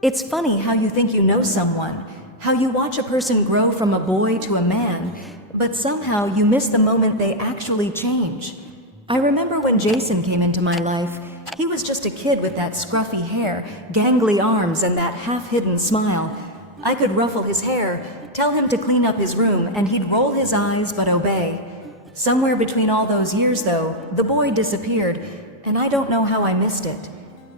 It's funny how you think you know someone, how you watch a person grow from a boy to a man, but somehow you miss the moment they actually change. I remember when Jason came into my life, he was just a kid with that scruffy hair, gangly arms, and that half-hidden smile. I could ruffle his hair, tell him to clean up his room, and he'd roll his eyes but obey. Somewhere between all those years, though, the boy disappeared, and I don't know how I missed it.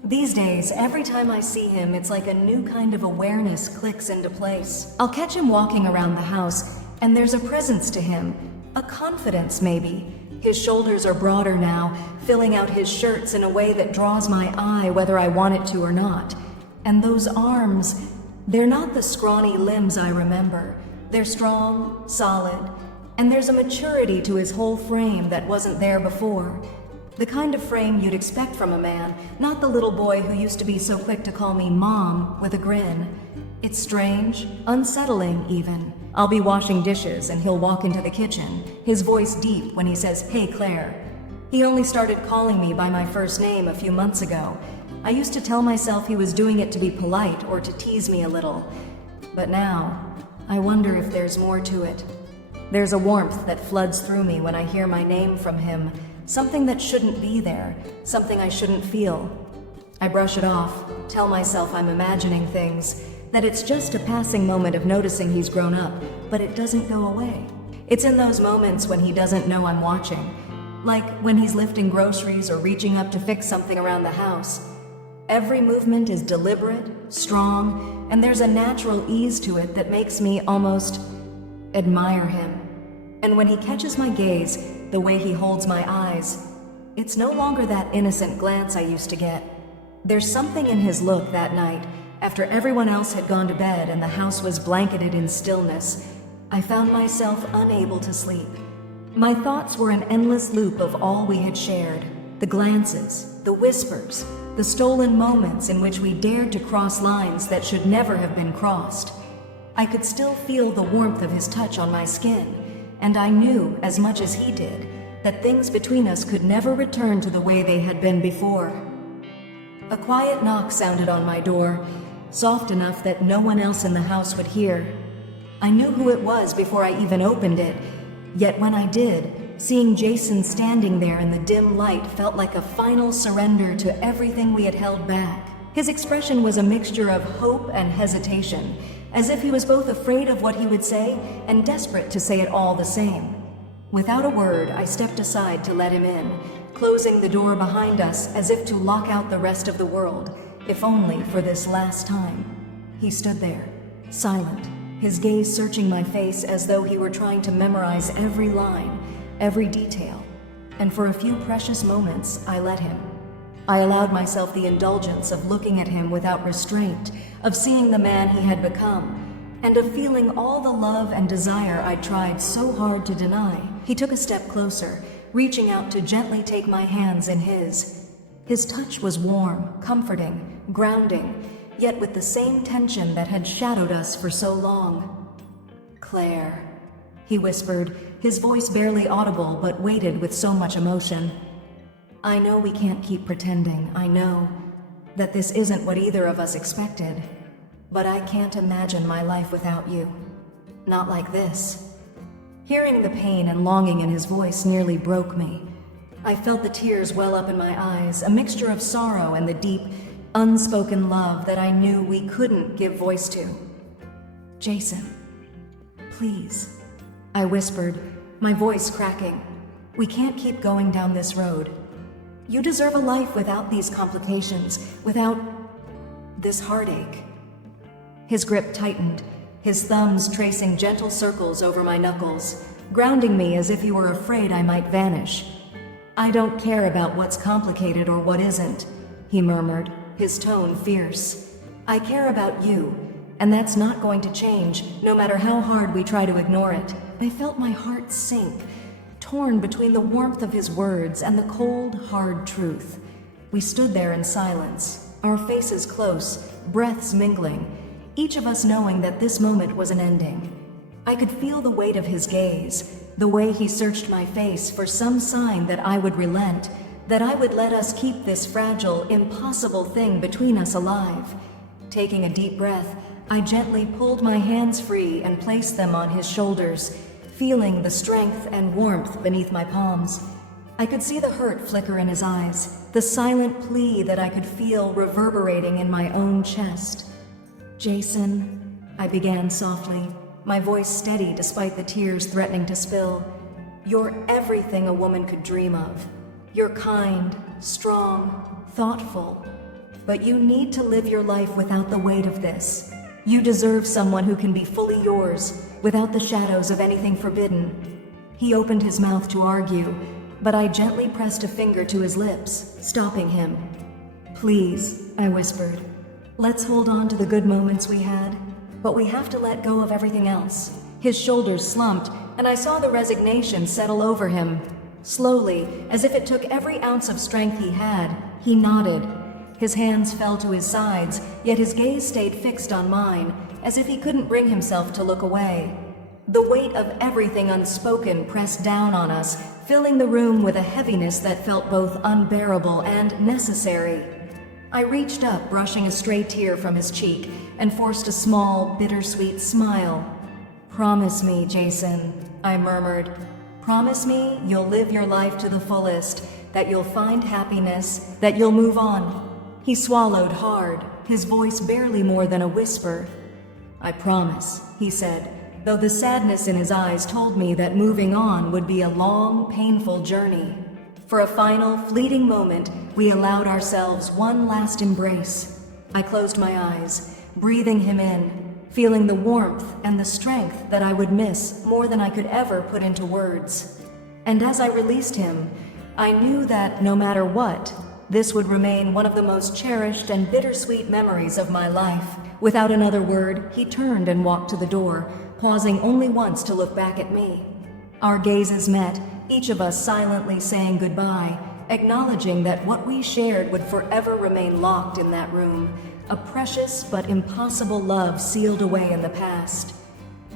These days, every time I see him, it's like a new kind of awareness clicks into place. I'll catch him walking around the house, and there's a presence to him, a confidence maybe. His shoulders are broader now, filling out his shirts in a way that draws my eye whether I want it to or not. And those arms, they're not the scrawny limbs I remember. They're strong, solid, and there's a maturity to his whole frame that wasn't there before. The kind of frame you'd expect from a man, not the little boy who used to be so quick to call me Mom with a grin. It's strange, unsettling even. I'll be washing dishes and he'll walk into the kitchen, his voice deep when he says, "Hey Claire." He only started calling me by my first name a few months ago. I used to tell myself he was doing it to be polite or to tease me a little. But now, I wonder if there's more to it. There's a warmth that floods through me when I hear my name from him, something that shouldn't be there, something I shouldn't feel. I brush it off, tell myself I'm imagining things, that it's just a passing moment of noticing he's grown up, but it doesn't go away. It's in those moments when he doesn't know I'm watching, like when he's lifting groceries or reaching up to fix something around the house. Every movement is deliberate, strong, and there's a natural ease to it that makes me almost admire him. And when he catches my gaze, the way he holds my eyes, it's no longer that innocent glance I used to get. There's something in his look that night, after everyone else had gone to bed and the house was blanketed in stillness. I found myself unable to sleep. My thoughts were an endless loop of all we had shared, the glances, the whispers, the stolen moments in which we dared to cross lines that should never have been crossed. I could still feel the warmth of his touch on my skin, and I knew, as much as he did, that things between us could never return to the way they had been before. A quiet knock sounded on my door, soft enough that no one else in the house would hear. I knew who it was before I even opened it, yet when I did, seeing Jason standing there in the dim light felt like a final surrender to everything we had held back. His expression was a mixture of hope and hesitation, as if he was both afraid of what he would say and desperate to say it all the same. Without a word, I stepped aside to let him in, closing the door behind us as if to lock out the rest of the world, if only for this last time. He stood there, silent, his gaze searching my face as though he were trying to memorize every line, every detail. And for a few precious moments, I let him. I allowed myself the indulgence of looking at him without restraint, of seeing the man he had become, and of feeling all the love and desire I tried so hard to deny. He took a step closer, reaching out to gently take my hands in his. His touch was warm, comforting, grounding, yet with the same tension that had shadowed us for so long. "Claire," he whispered, his voice barely audible but weighted with so much emotion. "I know we can't keep pretending, I know that this isn't what either of us expected, but I can't imagine my life without you. Not like this." Hearing the pain and longing in his voice nearly broke me. I felt the tears well up in my eyes, a mixture of sorrow and the deep, unspoken love that I knew we couldn't give voice to. "Jason, please," I whispered, my voice cracking. "We can't keep going down this road. You deserve a life without these complications, without this heartache." His grip tightened, his thumbs tracing gentle circles over my knuckles, grounding me as if he were afraid I might vanish. "I don't care about what's complicated or what isn't," he murmured, his tone fierce. "I care about you, and that's not going to change, no matter how hard we try to ignore it." I felt my heart sink, torn between the warmth of his words and the cold, hard truth. We stood there in silence, our faces close, breaths mingling, each of us knowing that this moment was an ending. I could feel the weight of his gaze, the way he searched my face for some sign that I would relent, that I would let us keep this fragile, impossible thing between us alive. Taking a deep breath, I gently pulled my hands free and placed them on his shoulders, feeling the strength and warmth beneath my palms. I could see the hurt flicker in his eyes, the silent plea that I could feel reverberating in my own chest. "Jason," I began softly, my voice steady despite the tears threatening to spill. "You're everything a woman could dream of. You're kind, strong, thoughtful. But you need to live your life without the weight of this. You deserve someone who can be fully yours, without the shadows of anything forbidden." He opened his mouth to argue, but I gently pressed a finger to his lips, stopping him. "Please," I whispered, "let's hold on to the good moments we had, but we have to let go of everything else." His shoulders slumped, and I saw the resignation settle over him. Slowly, as if it took every ounce of strength he had, he nodded. His hands fell to his sides, yet his gaze stayed fixed on mine, as if he couldn't bring himself to look away. The weight of everything unspoken pressed down on us, filling the room with a heaviness that felt both unbearable and necessary. I reached up, brushing a stray tear from his cheek, and forced a small, bittersweet smile. "Promise me, Jason," I murmured. "Promise me you'll live your life to the fullest, that you'll find happiness, that you'll move on." He swallowed hard, his voice barely more than a whisper. "I promise," he said, though the sadness in his eyes told me that moving on would be a long, painful journey. For a final, fleeting moment, we allowed ourselves one last embrace. I closed my eyes, breathing him in, feeling the warmth and the strength that I would miss more than I could ever put into words. And as I released him, I knew that no matter what, this would remain one of the most cherished and bittersweet memories of my life. Without another word, he turned and walked to the door, pausing only once to look back at me. Our gazes met, each of us silently saying goodbye, acknowledging that what we shared would forever remain locked in that room, a precious but impossible love sealed away in the past.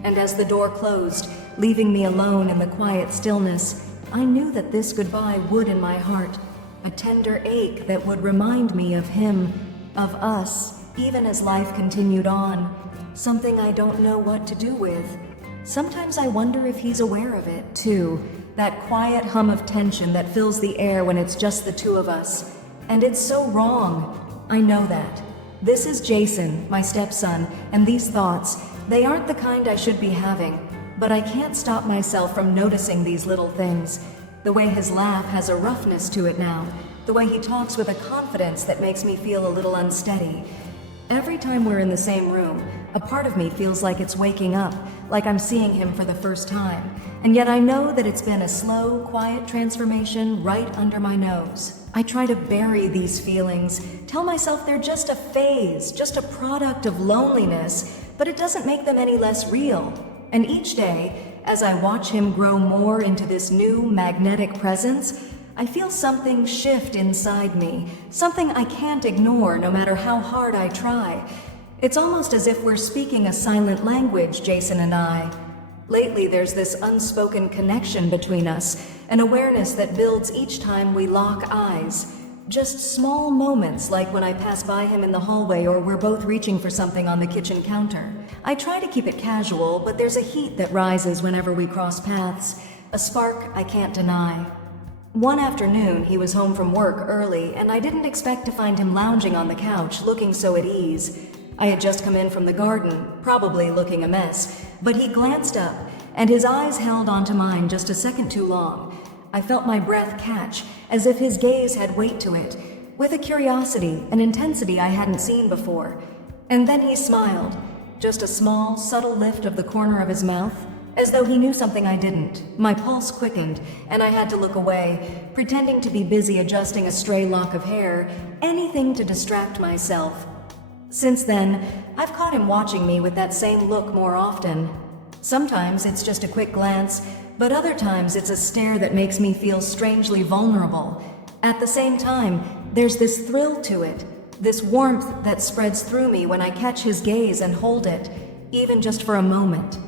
And as the door closed, leaving me alone in the quiet stillness, I knew that this goodbye would in my heart, a tender ache that would remind me of him, of us, even as life continued on, something I don't know what to do with. Sometimes I wonder if he's aware of it, too, that quiet hum of tension that fills the air when it's just the two of us. And it's so wrong. I know that. This is Jason, my stepson, and these thoughts, they aren't the kind I should be having, but I can't stop myself from noticing these little things. The way his laugh has a roughness to it now, the way he talks with a confidence that makes me feel a little unsteady. Every time we're in the same room, a part of me feels like it's waking up, like I'm seeing him for the first time. And yet I know that it's been a slow, quiet transformation right under my nose. I try to bury these feelings, tell myself they're just a phase, just a product of loneliness, but it doesn't make them any less real. And each day, as I watch him grow more into this new magnetic presence, I feel something shift inside me, something I can't ignore no matter how hard I try. It's almost as if we're speaking a silent language, Jason and I. Lately, there's this unspoken connection between us, an awareness that builds each time we lock eyes. Just small moments like when I pass by him in the hallway or we're both reaching for something on the kitchen counter. I try to keep it casual, but there's a heat that rises whenever we cross paths, a spark I can't deny. One afternoon, he was home from work early, and I didn't expect to find him lounging on the couch, looking so at ease. I had just come in from the garden, probably looking a mess, but he glanced up, and his eyes held onto mine just a second too long. I felt my breath catch, as if his gaze had weight to it, with a curiosity, an intensity I hadn't seen before. And then he smiled, just a small, subtle lift of the corner of his mouth, as though he knew something I didn't. My pulse quickened, and I had to look away, pretending to be busy adjusting a stray lock of hair, anything to distract myself. Since then, I've caught him watching me with that same look more often. Sometimes it's just a quick glance, but other times it's a stare that makes me feel strangely vulnerable. At the same time, there's this thrill to it, this warmth that spreads through me when I catch his gaze and hold it, even just for a moment.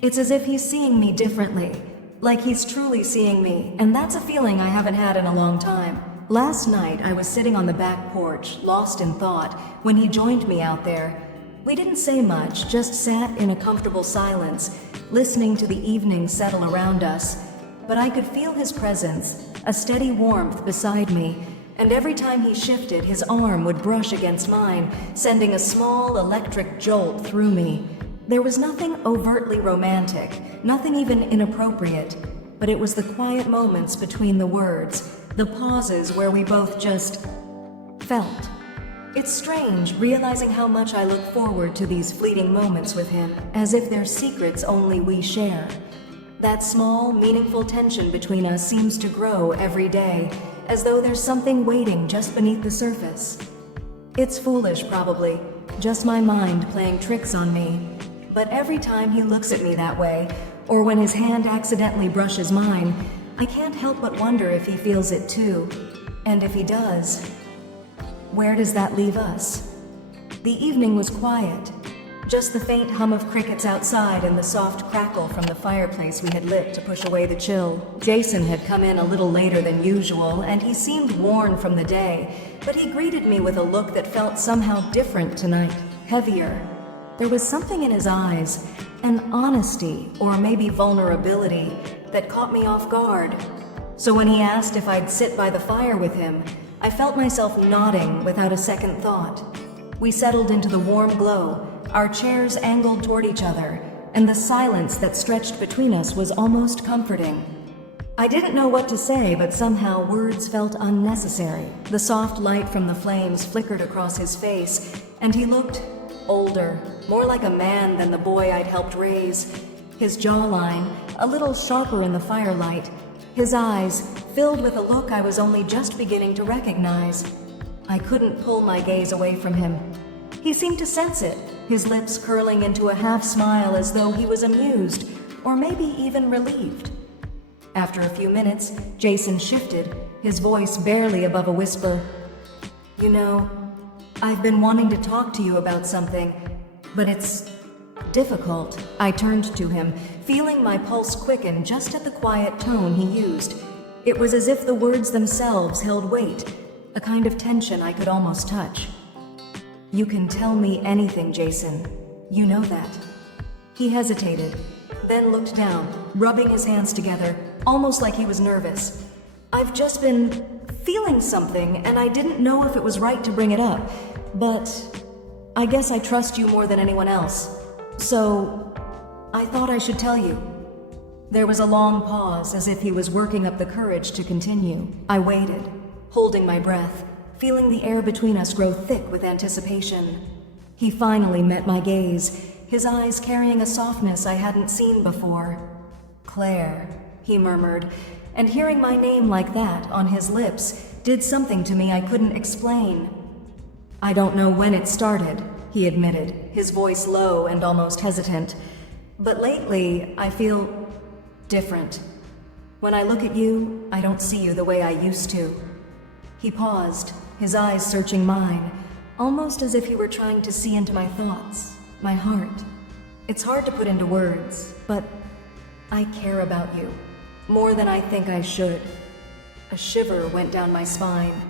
It's as if he's seeing me differently, like he's truly seeing me, and that's a feeling I haven't had in a long time. Last night, I was sitting on the back porch, lost in thought, when he joined me out there. We didn't say much, just sat in a comfortable silence, listening to the evening settle around us. But I could feel his presence, a steady warmth beside me, and every time he shifted, his arm would brush against mine, sending a small electric jolt through me. There was nothing overtly romantic, nothing even inappropriate, but it was the quiet moments between the words, the pauses where we both just felt. It's strange realizing how much I look forward to these fleeting moments with him, as if they're secrets only we share. That small, meaningful tension between us seems to grow every day, as though there's something waiting just beneath the surface. It's foolish, probably, just my mind playing tricks on me. But every time he looks at me that way, or when his hand accidentally brushes mine, I can't help but wonder if he feels it too. And if he does, where does that leave us? The evening was quiet. Just the faint hum of crickets outside and the soft crackle from the fireplace we had lit to push away the chill. Jason had come in a little later than usual, and he seemed worn from the day, but he greeted me with a look that felt somehow different tonight, heavier. There was something in his eyes, an honesty, or maybe vulnerability, that caught me off guard. So when he asked if I'd sit by the fire with him, I felt myself nodding without a second thought. We settled into the warm glow, our chairs angled toward each other, and the silence that stretched between us was almost comforting. I didn't know what to say, but somehow words felt unnecessary. The soft light from the flames flickered across his face, and he looked older, more like a man than the boy I'd helped raise. His jawline, a little sharper in the firelight, his eyes filled with a look I was only just beginning to recognize. I couldn't pull my gaze away from him. He seemed to sense it, his lips curling into a half smile as though he was amused, or maybe even relieved. After a few minutes, Jason shifted, his voice barely above a whisper. "You know, I've been wanting to talk to you about something, but it's difficult." I turned to him, feeling my pulse quicken just at the quiet tone he used. It was as if the words themselves held weight, a kind of tension I could almost touch. "You can tell me anything, Jason. You know that." He hesitated, then looked down, rubbing his hands together, almost like he was nervous. "I've just been feeling something, and I didn't know if it was right to bring it up, but I guess I trust you more than anyone else. So, I thought I should tell you." There was a long pause, as if he was working up the courage to continue. I waited, holding my breath, feeling the air between us grow thick with anticipation. He finally met my gaze, his eyes carrying a softness I hadn't seen before. "Claire," he murmured, and hearing my name like that on his lips did something to me I couldn't explain. "I don't know when it started," he admitted, his voice low and almost hesitant. "But lately, I feel different. When I look at you, I don't see you the way I used to." He paused, his eyes searching mine, almost as if he were trying to see into my thoughts, my heart. "It's hard to put into words, but I care about you, more than I think I should." A shiver went down my spine.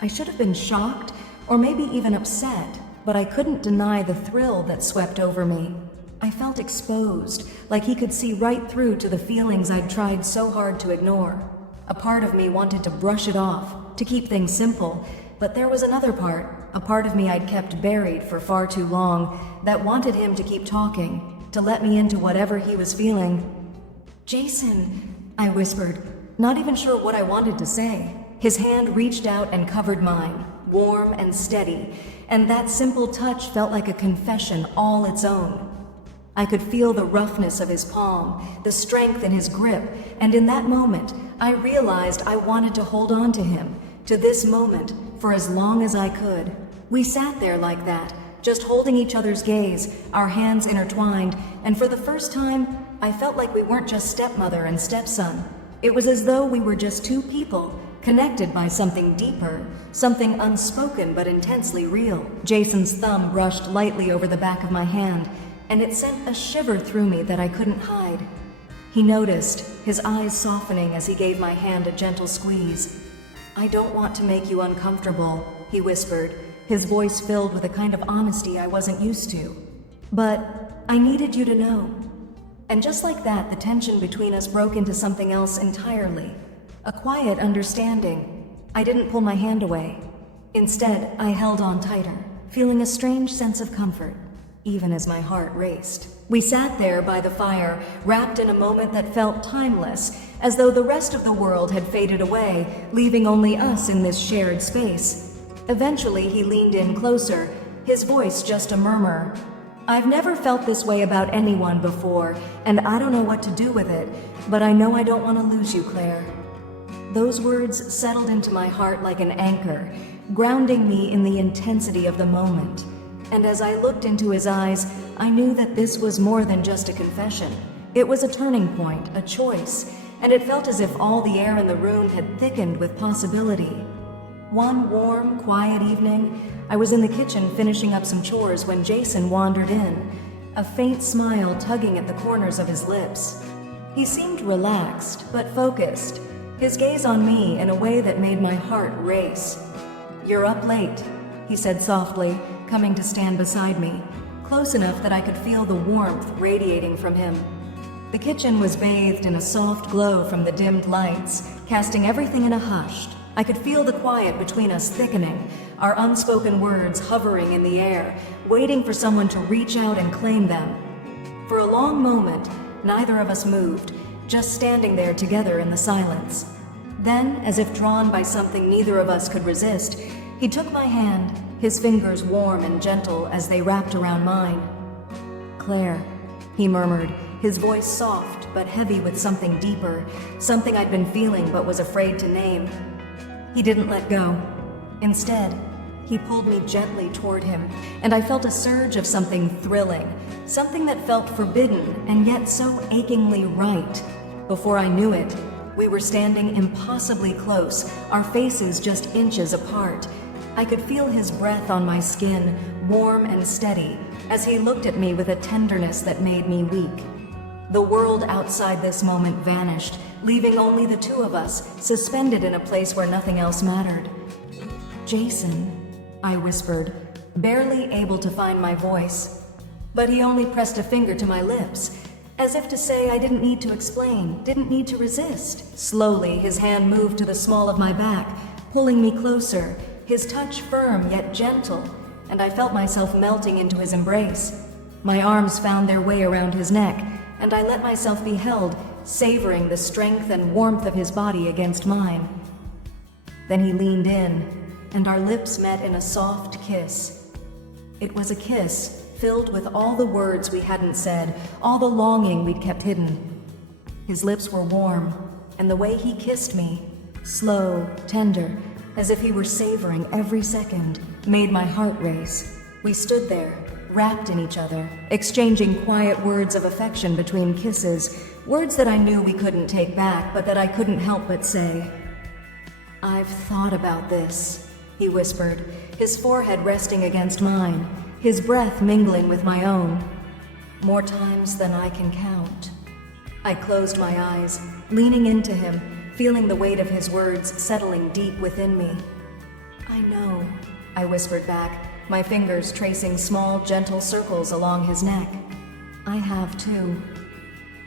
I should have been shocked, or maybe even upset, but I couldn't deny the thrill that swept over me. I felt exposed, like he could see right through to the feelings I'd tried so hard to ignore. A part of me wanted to brush it off, to keep things simple, but there was another part, a part of me I'd kept buried for far too long, that wanted him to keep talking, to let me into whatever he was feeling. "Jason," I whispered, not even sure what I wanted to say. His hand reached out and covered mine, warm and steady, and that simple touch felt like a confession all its own. I could feel the roughness of his palm, the strength in his grip, and in that moment, I realized I wanted to hold on to him, to this moment, for as long as I could. We sat there like that, just holding each other's gaze, our hands intertwined, and for the first time, I felt like we weren't just stepmother and stepson. It was as though we were just two people, connected by something deeper, something unspoken but intensely real. Jason's thumb brushed lightly over the back of my hand, and it sent a shiver through me that I couldn't hide. He noticed, his eyes softening as he gave my hand a gentle squeeze. I don't want to make you uncomfortable, he whispered, his voice filled with a kind of honesty I wasn't used to. But I needed you to know. And just like that, the tension between us broke into something else entirely. A quiet understanding. I didn't pull my hand away. Instead, I held on tighter, feeling a strange sense of comfort, even as my heart raced. We sat there by the fire, wrapped in a moment that felt timeless, as though the rest of the world had faded away, leaving only us in this shared space. Eventually, he leaned in closer, his voice just a murmur. I've never felt this way about anyone before, and I don't know what to do with it, but I know I don't want to lose you, Claire. Those words settled into my heart like an anchor, grounding me in the intensity of the moment. And as I looked into his eyes, I knew that this was more than just a confession. It was a turning point, a choice, and it felt as if all the air in the room had thickened with possibility. One warm, quiet evening, I was in the kitchen finishing up some chores when Jason wandered in, a faint smile tugging at the corners of his lips. He seemed relaxed, but focused, his gaze on me in a way that made my heart race. You're up late, he said softly, coming to stand beside me, close enough that I could feel the warmth radiating from him. The kitchen was bathed in a soft glow from the dimmed lights, casting everything in a hush. I could feel the quiet between us thickening, our unspoken words hovering in the air, waiting for someone to reach out and claim them. For a long moment, neither of us moved, just standing there together in the silence. Then, as if drawn by something neither of us could resist, he took my hand, his fingers warm and gentle as they wrapped around mine. Claire, he murmured, his voice soft but heavy with something deeper, something I'd been feeling but was afraid to name. He didn't let go. Instead, he pulled me gently toward him, and I felt a surge of something thrilling, something that felt forbidden and yet so achingly right. Before I knew it, we were standing impossibly close, our faces just inches apart. I could feel his breath on my skin, warm and steady, as he looked at me with a tenderness that made me weak. The world outside this moment vanished, leaving only the two of us, suspended in a place where nothing else mattered. Jason, I whispered, barely able to find my voice. But he only pressed a finger to my lips, as if to say I didn't need to explain, didn't need to resist. Slowly, his hand moved to the small of my back, pulling me closer, his touch firm yet gentle, and I felt myself melting into his embrace. My arms found their way around his neck, and I let myself be held, savoring the strength and warmth of his body against mine. Then he leaned in, and our lips met in a soft kiss. It was a kiss filled with all the words we hadn't said, all the longing we'd kept hidden. His lips were warm, and the way he kissed me, slow, tender, as if he were savoring every second, made my heart race. We stood there, wrapped in each other, exchanging quiet words of affection between kisses, words that I knew we couldn't take back, but that I couldn't help but say. I've thought about this, he whispered, his forehead resting against mine, his breath mingling with my own. More times than I can count. I closed my eyes, leaning into him, feeling the weight of his words settling deep within me. I know, I whispered back, my fingers tracing small, gentle circles along his neck. I have too.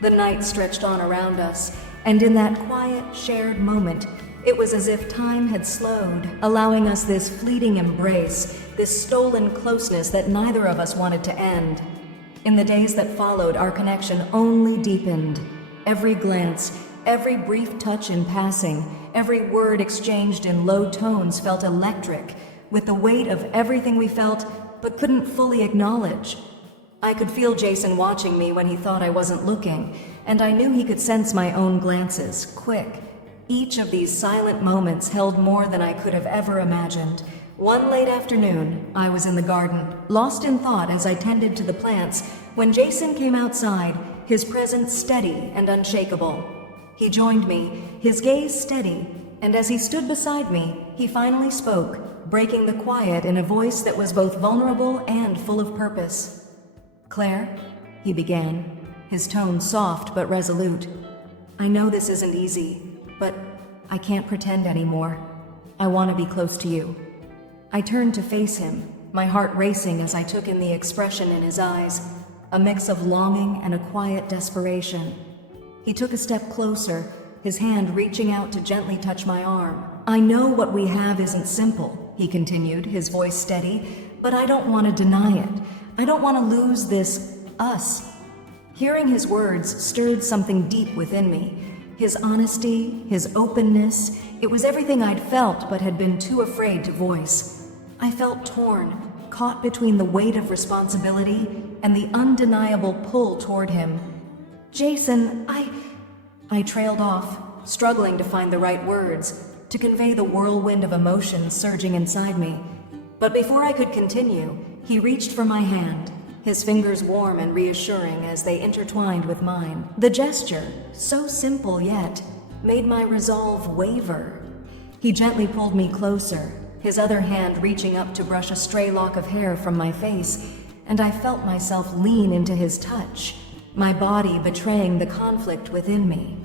The night stretched on around us, and in that quiet, shared moment, it was as if time had slowed, allowing us this fleeting embrace, this stolen closeness that neither of us wanted to end. In the days that followed, our connection only deepened. Every glance, every brief touch in passing, every word exchanged in low tones felt electric, with the weight of everything we felt but couldn't fully acknowledge. I could feel Jason watching me when he thought I wasn't looking, and I knew he could sense my own glances, quick. Each of these silent moments held more than I could have ever imagined. One late afternoon, I was in the garden, lost in thought as I tended to the plants, when Jason came outside, his presence steady and unshakable. He joined me, his gaze steady, and as he stood beside me, he finally spoke, breaking the quiet in a voice that was both vulnerable and full of purpose. Claire, he began, his tone soft but resolute. I know this isn't easy, but I can't pretend anymore. I want to be close to you." I turned to face him, my heart racing as I took in the expression in his eyes, a mix of longing and a quiet desperation. He took a step closer, his hand reaching out to gently touch my arm. "I know what we have isn't simple," he continued, his voice steady, "but I don't want to deny it. I don't want to lose this us." Hearing his words stirred something deep within me. His honesty, his openness, it was everything I'd felt but had been too afraid to voice. I felt torn, caught between the weight of responsibility and the undeniable pull toward him. "Jason, I trailed off, struggling to find the right words, to convey the whirlwind of emotions surging inside me. But before I could continue, he reached for my hand, his fingers warm and reassuring as they intertwined with mine. The gesture, so simple yet, made my resolve waver. He gently pulled me closer, his other hand reaching up to brush a stray lock of hair from my face, and I felt myself lean into his touch, my body betraying the conflict within me.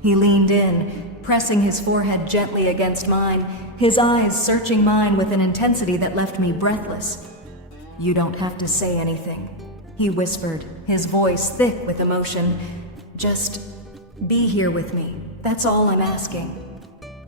He leaned in, pressing his forehead gently against mine, his eyes searching mine with an intensity that left me breathless. "You don't have to say anything," he whispered, his voice thick with emotion. "Just be here with me. That's all I'm asking."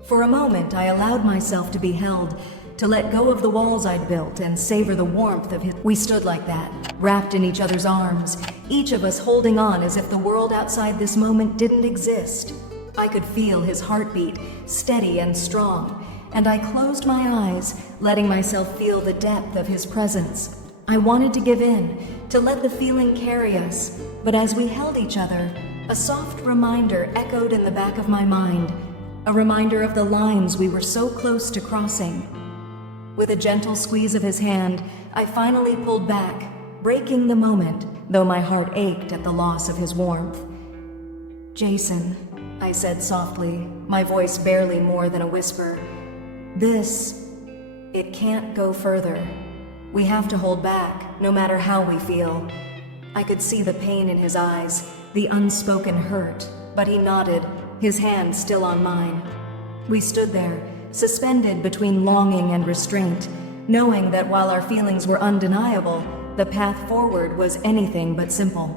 For a moment, I allowed myself to be held, to let go of the walls I'd built and savor the warmth of his. We stood like that, wrapped in each other's arms, each of us holding on as if the world outside this moment didn't exist. I could feel his heartbeat, steady and strong, and I closed my eyes, letting myself feel the depth of his presence. I wanted to give in, to let the feeling carry us, but as we held each other, a soft reminder echoed in the back of my mind, a reminder of the lines we were so close to crossing. With a gentle squeeze of his hand, I finally pulled back, breaking the moment, though my heart ached at the loss of his warmth. "Jason," I said softly, my voice barely more than a whisper, it can't go further. We have to hold back, no matter how we feel." I could see the pain in his eyes, the unspoken hurt, but he nodded, his hand still on mine. We stood there, suspended between longing and restraint, knowing that while our feelings were undeniable, the path forward was anything but simple.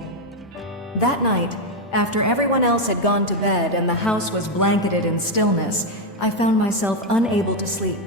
That night, after everyone else had gone to bed and the house was blanketed in stillness, I found myself unable to sleep.